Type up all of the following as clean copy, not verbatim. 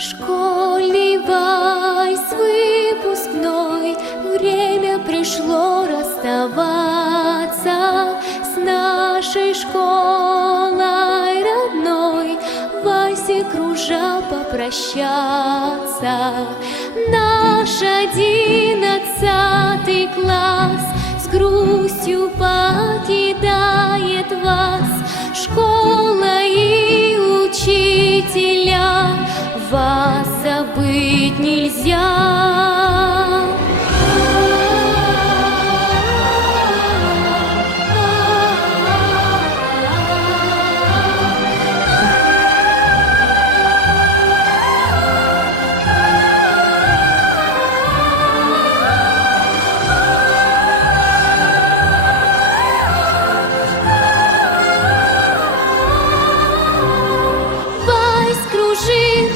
Школьный вальс выпускной, время пришло расставаться с нашей школой родной, в вальсе кружа попрощаться. Наш 11 класс с грустью покидает вас. Школа и учителя, вас забыть нельзя.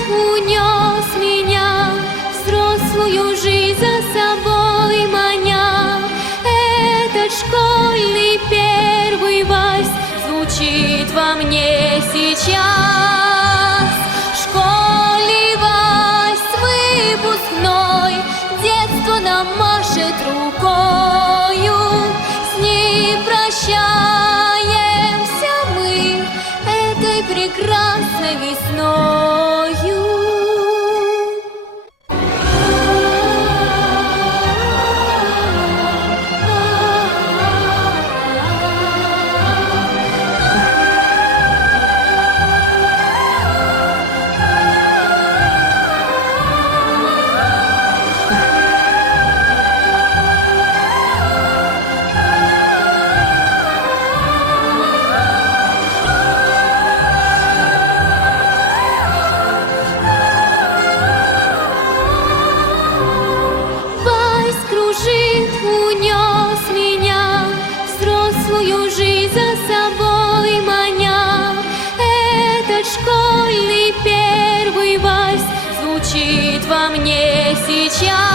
Унес меня, взрослую жизнь за собой маня. Этот школьный первый вальс звучит во мне сейчас. Школьный вальс выпускной, детство нам машет рукою. С ним прощаемся мы этой прекрасной весною. Унес меня, взрослую жизнь за собой маня. Этот школьный первый вальс звучит во мне сейчас.